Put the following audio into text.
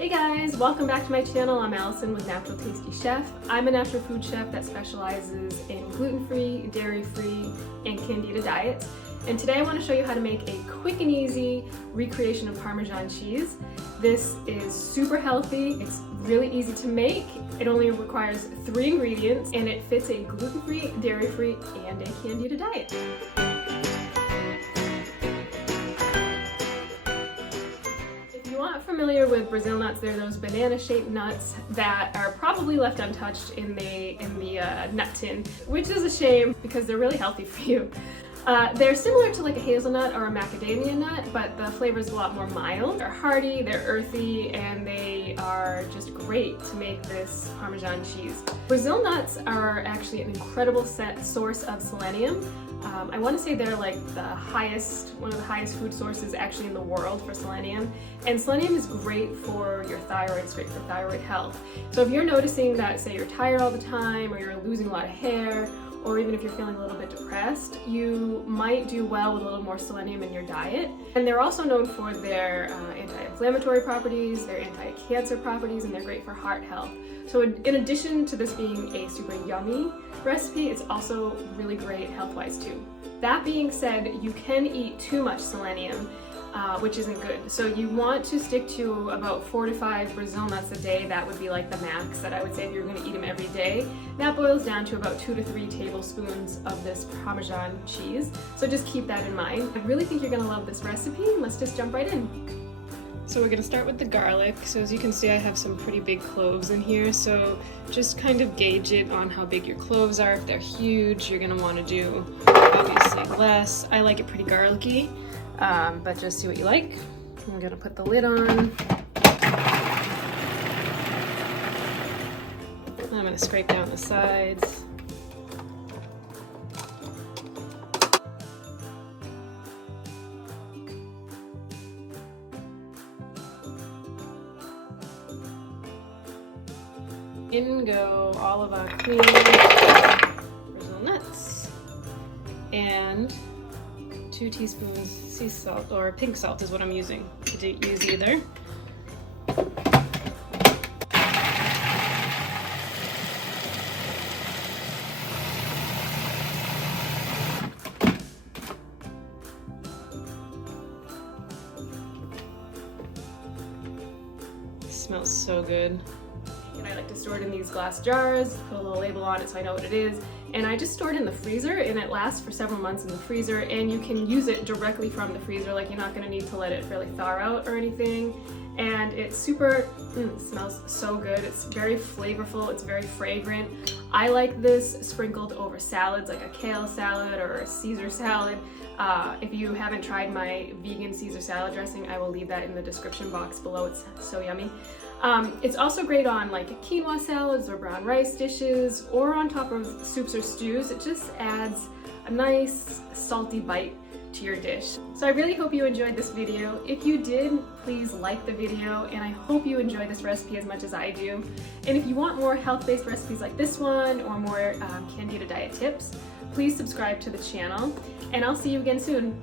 Hey guys, welcome back to my channel. I'm Allison with Natural Tasty Chef. I'm a natural food chef that specializes in gluten-free, dairy-free, and Candida diets. And today I want to show you how to make a quick and easy recreation of Parmesan cheese. This is super healthy, it's really easy to make, it only requires 3 ingredients, and it fits a gluten-free, dairy-free, and a Candida diet. If you aren't familiar with Brazil nuts, they're those banana-shaped nuts that are probably left untouched in the nut tin, which is a shame because they're really healthy for you. They're similar to like a hazelnut or a macadamia nut, but the flavor is a lot more mild. They're hearty, they're earthy, and they are just great to make this Parmesan cheese. Brazil nuts are actually an incredible source of selenium. I want to say they're like one of the highest food sources actually in the world for selenium. And selenium is great for your thyroid, it's great for thyroid health. So if you're noticing that, say you're tired all the time, or you're losing a lot of hair, or even if you're feeling a little bit depressed, you might do well with a little more selenium in your diet. And they're also known for their anti-inflammatory properties, their anti-cancer properties, and they're great for heart health. So in addition to this being a super yummy recipe, it's also really great health-wise too. That being said, you can eat too much selenium, which isn't good. So you want to stick to about 4 to 5 Brazil nuts a day. That would be like the max that I would say if you're going to eat them every day. That boils down to about 2 to 3 tablespoons of this Parmesan cheese. So just keep that in mind. I really think you're going to love this recipe. Let's just jump right in. So we're going to start with the garlic. So as you can see, I have some pretty big cloves in here. So just kind of gauge it on how big your cloves are. If they're huge, you're going to want to do obviously less. I like it pretty garlicky. But just see what you like. I'm gonna put the lid on. I'm gonna scrape down the sides. In go all of our clean Brazil nuts and 2 teaspoons sea salt, or pink salt is what I'm using. You didn't use either. It smells so good. And I like to store it in these glass jars, put a little label on it so I know what it is. And I just store it in the freezer, and it lasts for several months in the freezer, and you can use it directly from the freezer. Like, you're not going to need to let it really thaw out or anything. And it's super, it smells so good. It's very flavorful, it's very fragrant. I like this sprinkled over salads, like a kale salad or a Caesar salad. If you haven't tried my vegan Caesar salad dressing, I will leave that in the description box below. It's so yummy. It's also great on like quinoa salads or brown rice dishes, or on top of soups or stews. It just adds a nice salty bite to your dish. So I really hope you enjoyed this video. If you did, please like the video, and I hope you enjoy this recipe as much as I do. And if you want more health-based recipes like this one, or more Candida diet tips, please subscribe to the channel, and I'll see you again soon.